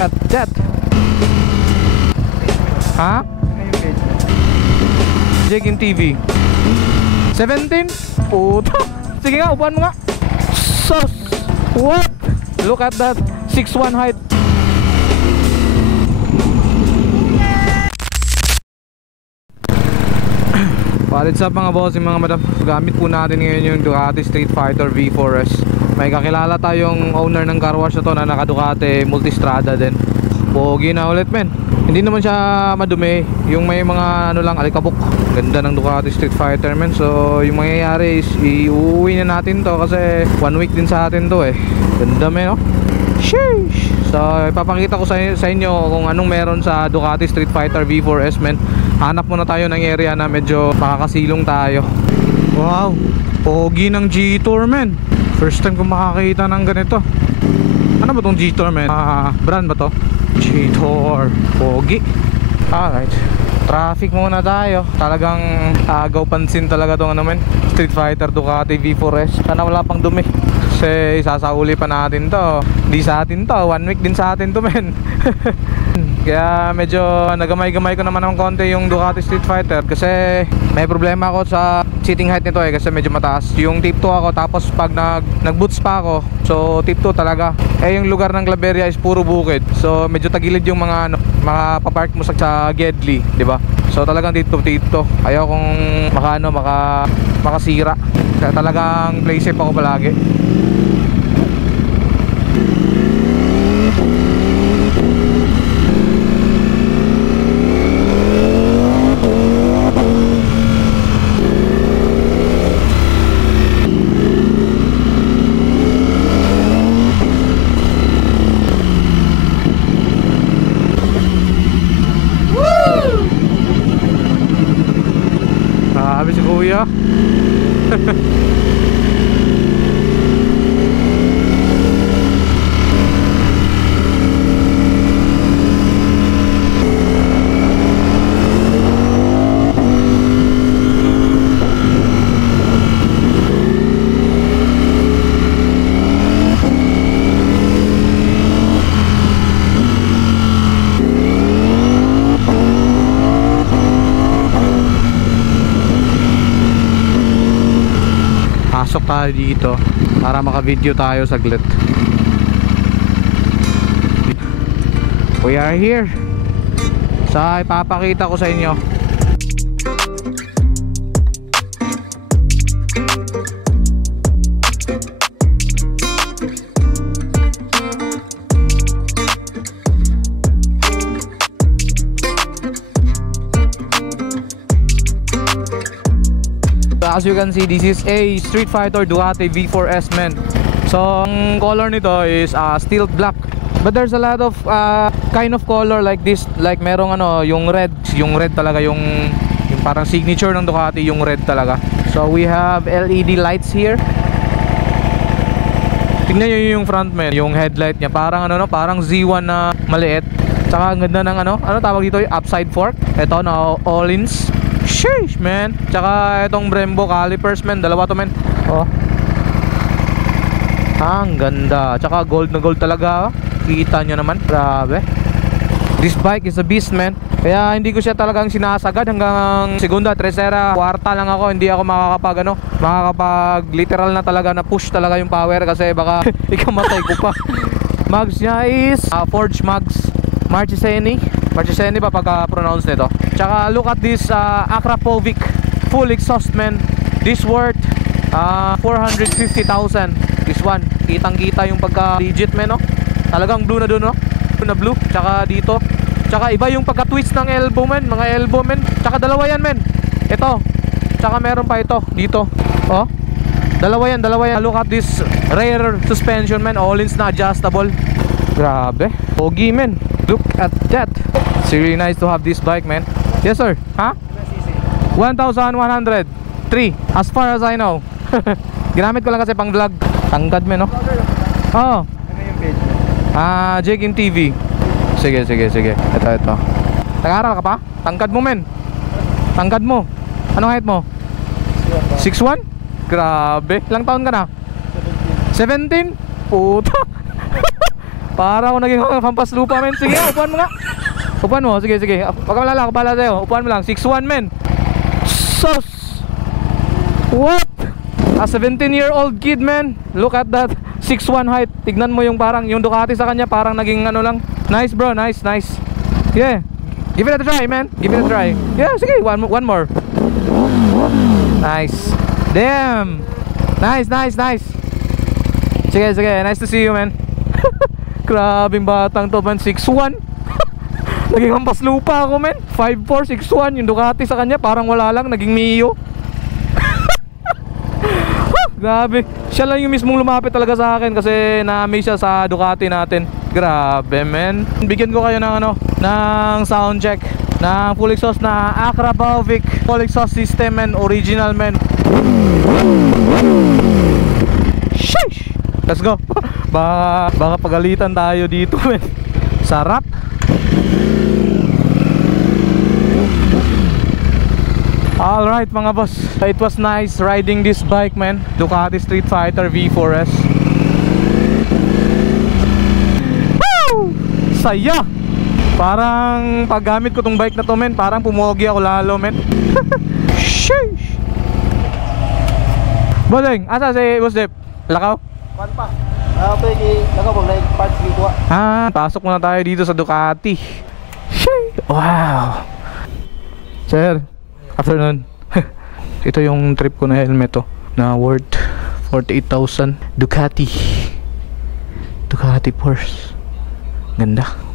at that. Ha? Jekin TV 17? Puta. Sige nga, upuan mo nga. Sus. What? Look at that 6'1" height. What's up mga boss, mga madam. Gamit po natin ngayon yung Ducati Street Fighter V4S. May kakilala tayong owner ng car wash na to na naka Ducati Multistrada din. Pogi na ulit men. Hindi naman siya madumi. Yung may mga ano lang, alikabok. Ganda ng Ducati Street Fighter men. So yung mangyayari is iuwi na natin to kasi 1 week din sa atin to eh. Ganda men no? Sheesh. So ipapakita ko sa inyo kung anong meron sa Ducati Street Fighter V4S men. Hanap muna tayo ng area na medyo makakasilong tayo. Wow, pogi ng G-Tour men. First time ko makakita ng ganito. Ano ba tong G-Tour men? Brand ba to? G-Tour. Pogi. Alright, traffic muna tayo. Talagang agaw pansin talaga tong ano men, Street Fighter Ducati V4S. Sana wala pang dumi kasi sasauli pa natin to. Di sa atin to, 1 week din sa atin to men. Kaya medyo nagamay-gamay ko naman ng konti yung Ducati Street Fighter kasi may problema ako sa seating height nito eh kasi medyo mataas. Yung tip 2 ako tapos pag nag-boots pa ako, so tip 2 talaga. Eh yung lugar ng Claveria is puro bukid. So medyo tagilid yung mga ano, makapapark mo sa Gedli, di ba? So talagang dito. Ayaw kong makasira. Kaya talagang play safe ako palagi. Sabi si kuya. Pasok tayo dito para maka-video tayo saglit. We are here. So ipapakita ko sa inyo. As you can see, this is a Street Fighter Ducati V4S men. So ang color nito is steel black. But there's a lot of kind of color like this. Like merong ano, yung red talaga yung parang signature ng Ducati, yung red talaga. So we have LED lights here. Tingnan nyo yung front men, yung headlight niya parang ano no, parang Z1 na maliit. Tsaka ang ganda ng ano tawag dito, yung upside fork. Ito na all-ins. Sheesh man. Tsaka itong Brembo calipers man, dalawa to man. Oh. Ang ganda. Tsaka gold na gold talaga. Kita nyo naman. Grabe. This bike is a beast man. Kaya hindi ko siya talagang sinasagad hanggang segunda, tercera, kwarta lang ako. Hindi ako makakapag literal na talaga na push talaga yung power kasi baka ikamatay ko pa. Mags niya is Forge Mags Marchesini ba pagka-pronounce nito. Tsaka look at this Akrapovic full exhaust man. This worth 450,000. This one, kitang-kita yung pagka-legit man no. Talagang blue na dun no. Blue. Tsaka dito. Tsaka iba yung pagka-twist ng elbow man, mga elbow man. Tsaka dalawa yan man. Ito. Tsaka meron pa ito dito. Oh. Dalawa yan. Look at this rear suspension man, all-ins na adjustable. Grabe. Pogi man. Look at that. It's really nice to have this bike man. Yes sir. Ha? 1,103 as far as I know. Ginamit ko lang kasi pang vlog. Tangkad man no. Oh. Ano yung page? Jekin TV. Sige. Ito. Nag-aaral ka pa? Tangkad mo men. Tangkad mo. Anong height mo? 6'1"? Grabe. Ilang taon ka na? 17? Puta. Para ako naging pampaslupa, men. Sige, upuan mo nga. Upuan mo, sige, sige. Huwag ka malala, ako pala sa'yo. Upuan mo lang, 6'1", men. Sus! What? A 17-year-old kid, man. Look at that 6'1" height. Tignan mo yung parang, yung Ducati sa kanya parang naging ano lang. Nice bro, nice, nice. Yeah. Give it a try, man. Give it a try. Yeah, sige, one more. Nice. Damn. Nice, nice, nice. Sige, sige, nice to see you, man. Grabing batang to, man. 6'1". Naging hampas lupa ako, man. 5'4", 6'1". Yung Ducati sa kanya parang wala lang, naging Mio. Grabe. Siya lang yung mismong lumapit talaga sa akin kasi na-amaze siya sa Ducati natin. Grabe, man. Bigyan ko kayo ng ano, ng sound check ng full exhaust na Acra Balvic full exhaust system, man. Original, man. Sheesh. Let's go. Baka pagalitan tayo dito, man. Sarap. Alright mga boss, it was nice riding this bike, man. Ducati Street Fighter V4S. Woo! Saya! Parang paggamit ko tong bike na to, man, parang pumogi ako lalo, man. Sheesh! Bodeng, asa si Boss Dep? Lakaw? Kuan pa. Pwede lakaw pag like parts dito. Pasok muna tayo dito sa Ducati. Sheesh! Wow! Sir, afternoon. Ito yung trip ko na helmet to, na worth 48,000. Ducati Porsche. Ganda.